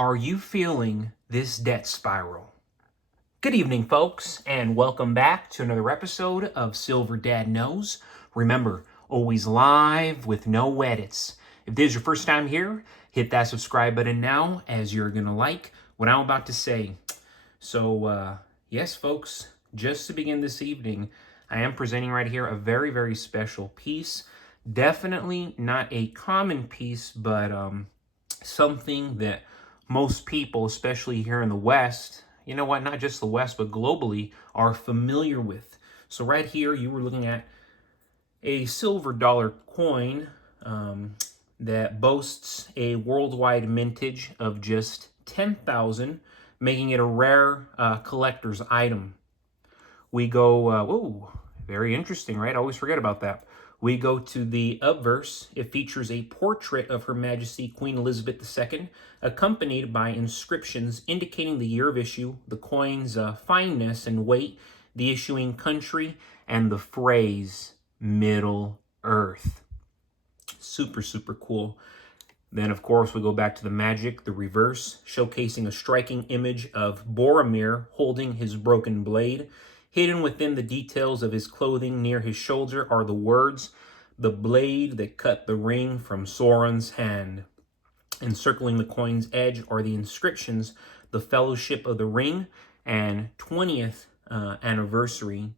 Are you feeling this debt spiral? Good evening, folks, and welcome back to another episode of Silver Dad Knows. Remember, always live with no edits. If this is your first time here, hit that subscribe button now, as you're going to like what I'm about to say. So, yes, folks, just to begin this evening, I am presenting right here a very, very special piece. Definitely not a common piece, but something that most people, especially here in the West, you know what, not just the West, but globally, are familiar with. So right here, you were looking at a silver dollar coin that boasts a worldwide mintage of just 10,000, making it a rare collector's item. We go, whoa, very interesting, right? I always forget about that. We go to the obverse. It features a portrait of Her Majesty Queen Elizabeth II, accompanied by inscriptions indicating the year of issue, the coin's fineness and weight, the issuing country, and the phrase Middle Earth. Super, super cool. Then, of course, we go back to the magic, the reverse, showcasing a striking image of Boromir holding his broken blade. Hidden within the details of his clothing near his shoulder are the words, "The blade that cut the ring from Sauron's hand." Encircling the coin's edge are the inscriptions, "The Fellowship of the Ring," and 20th anniversary,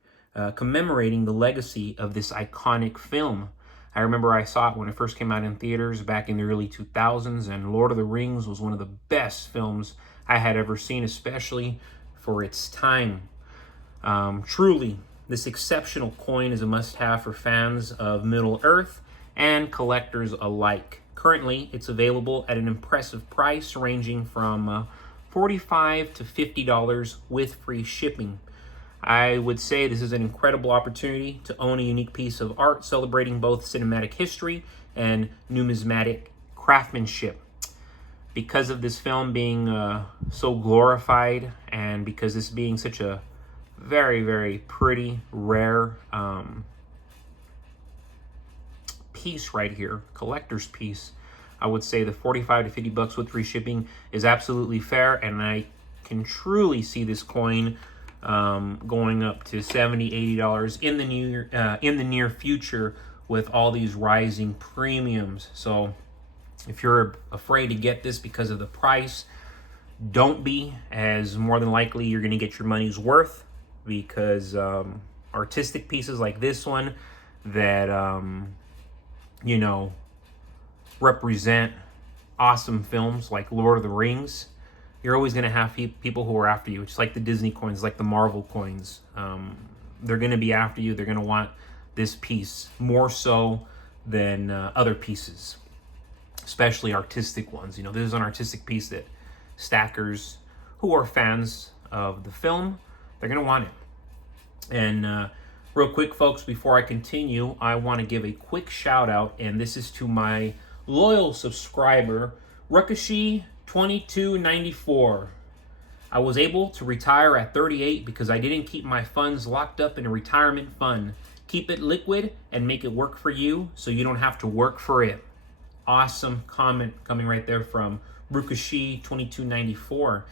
commemorating the legacy of this iconic film. I remember I saw it when it first came out in theaters back in the early 2000s, and Lord of the Rings was one of the best films I had ever seen, especially for its time. Truly, this exceptional coin is a must-have for fans of Middle-earth and collectors alike. Currently, it's available at an impressive price ranging from $45 to $50 with free shipping. I would say this is an incredible opportunity to own a unique piece of art celebrating both cinematic history and numismatic craftsmanship. Because of this film being so glorified, and because this being such a very, very pretty, rare piece right here, collector's piece, I would say the 45 to 50 bucks with free shipping is absolutely fair, and I can truly see this coin going up to $70, $80 in the near future with all these rising premiums. So if you're afraid to get this because of the price, don't be, as more than likely you're going to get your money's worth, because artistic pieces like this one that represent awesome films like Lord of the Rings, you're always going to have people who are after you. It's like the Disney coins, like the Marvel coins. They're going to be after you. They're going to want this piece more so than other pieces, especially artistic ones. This is an artistic piece that stackers who are fans of the film, they're going to want it. And real quick, folks, before I continue, I want to give a quick shout out, and this is to my loyal subscriber, Rukashi2294. I was able to retire at 38 because I didn't keep my funds locked up in a retirement fund. Keep it liquid and make it work for you so you don't have to work for it. Awesome comment coming right there from Rukashi2294.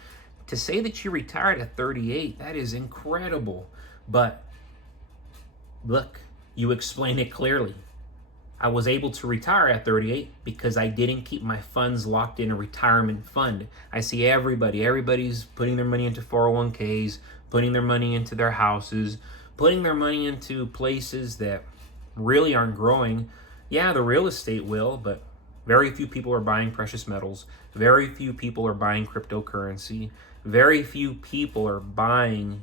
To say that you retired at 38, that is incredible. But look, you explained it clearly. I was able to retire at 38 because I didn't keep my funds locked in a retirement fund. I see everybody's putting their money into 401ks, putting their money into their houses, putting their money into places that really aren't growing. Yeah, the real estate will, but very few people are buying precious metals. Very few people are buying cryptocurrency. Very few people are buying,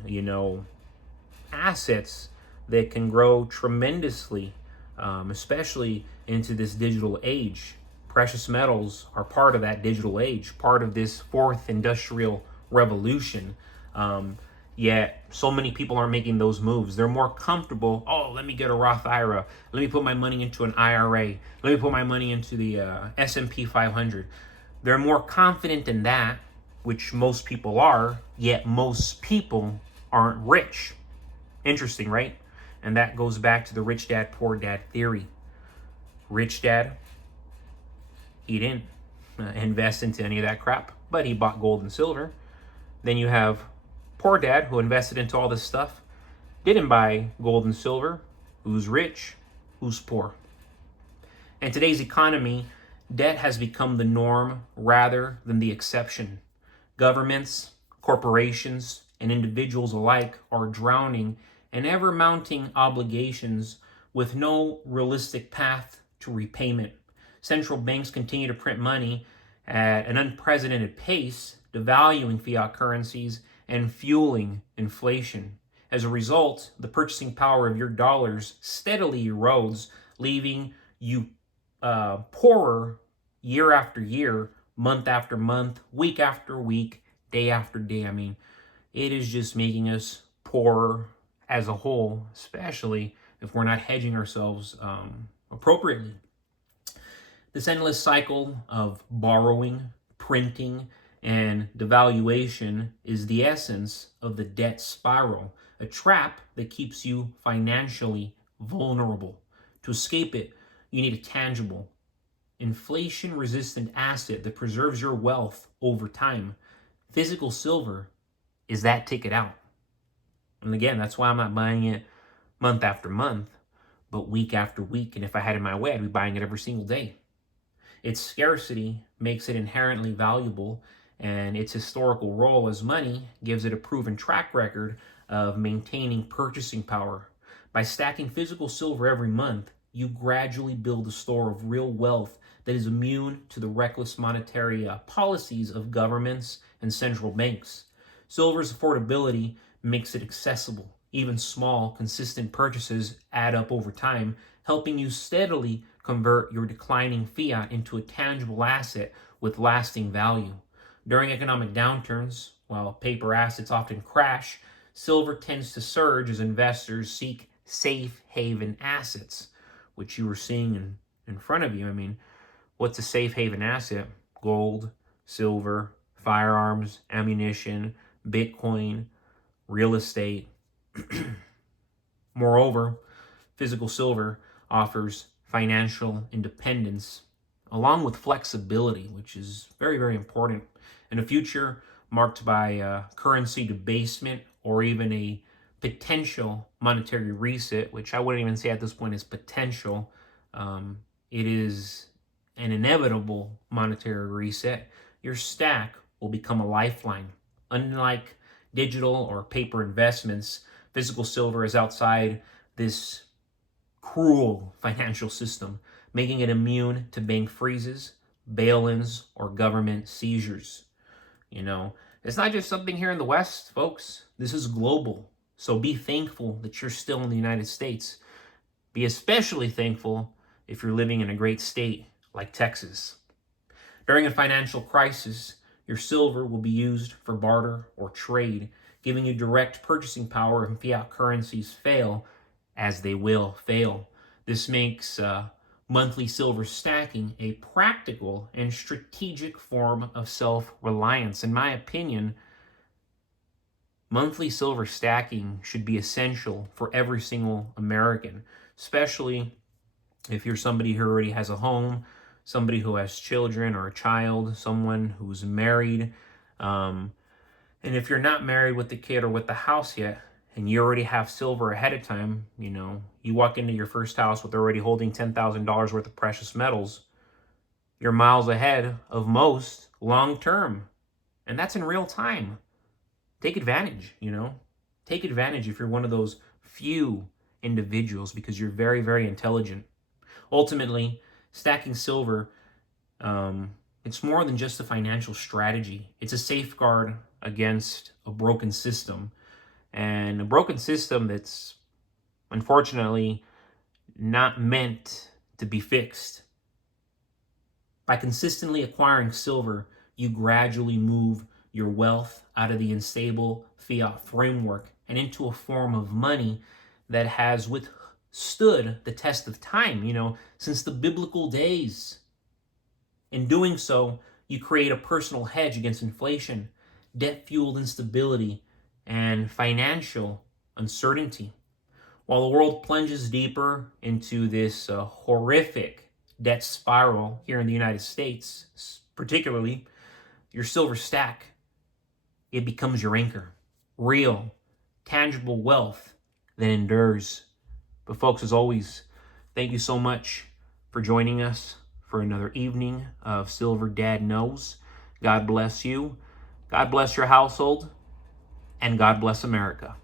assets that can grow tremendously, especially into this digital age. Precious metals are part of that digital age, part of this fourth industrial revolution. Yet so many people aren't making those moves. They're more comfortable. Oh, let me get a Roth IRA. Let me put my money into an IRA. Let me put my money into the S&P 500. They're more confident in that, which most people are, yet most people aren't rich. Interesting, right? And that goes back to the rich dad, poor dad theory. Rich dad, he didn't invest into any of that crap, but he bought gold and silver. Then you have poor dad who invested into all this stuff, didn't buy gold and silver, who's rich, who's poor. In today's economy, debt has become the norm rather than the exception. Governments, corporations, and individuals alike are drowning in ever mounting obligations with no realistic path to repayment. Central banks continue to print money at an unprecedented pace, devaluing fiat currencies and fueling inflation. As a result, the purchasing power of your dollars steadily erodes, leaving you poorer year after year, month after month, week after week, day after day. I mean, it is just making us poorer as a whole, especially if we're not hedging ourselves appropriately. This endless cycle of borrowing, printing, and devaluation is the essence of the debt spiral, a trap that keeps you financially vulnerable. To escape it, you need a tangible, inflation-resistant asset that preserves your wealth over time. Physical silver is that ticket out. And again, that's why I'm not buying it month after month, but week after week. And if I had it my way, I'd be buying it every single day. Its scarcity makes it inherently valuable, and its historical role as money gives it a proven track record of maintaining purchasing power. By stacking physical silver every month, you gradually build a store of real wealth that is immune to the reckless monetary policies of governments and central banks. Silver's affordability makes it accessible. Even small, consistent purchases add up over time, helping you steadily convert your declining fiat into a tangible asset with lasting value. During economic downturns, while paper assets often crash, silver tends to surge as investors seek safe haven assets, which you are seeing in front of you. I mean, what's a safe haven asset? Gold, silver, firearms, ammunition, Bitcoin, real estate. Moreover, physical silver offers financial independence along with flexibility, which is very, very important. In a future marked by currency debasement or even a potential monetary reset, which I wouldn't even say at this point is potential, it is an inevitable monetary reset, your stack will become a lifeline. Unlike digital or paper investments, physical silver is outside this cruel financial system, making it immune to bank freezes, bail-ins, or government seizures. You know, it's not just something here in the West, folks. This is global. So be thankful that you're still in the United States. Be especially thankful if you're living in a great state like Texas. During a financial crisis, your silver will be used for barter or trade, giving you direct purchasing power if fiat currencies fail, as they will fail. This makes monthly silver stacking a practical and strategic form of self-reliance. In my opinion, monthly silver stacking should be essential for every single American, especially if you're somebody who already has a home, somebody who has children or a child, someone who's married. And if you're not married with the kid or with the house yet, and you already have silver ahead of time, you know, you walk into your first house with already holding $10,000 worth of precious metals, you're miles ahead of most long term. And that's in real time. Take advantage, you know. Take advantage if you're one of those few individuals because you're very, very intelligent. Ultimately, stacking silver, it's more than just a financial strategy. It's a safeguard against a broken system. And a broken system that's unfortunately not meant to be fixed. By consistently acquiring silver, you gradually move your wealth out of the unstable fiat framework and into a form of money that has withstood the test of time, you know, since the biblical days. In doing so, you create a personal hedge against inflation, debt-fueled instability, and financial uncertainty. While the world plunges deeper into this horrific debt spiral here in the United States, particularly your silver stack. It becomes your anchor. Real, tangible wealth that endures. But folks, as always, thank you so much for joining us for another evening of Silver Dad Knows. God bless you. God bless your household. And God bless America.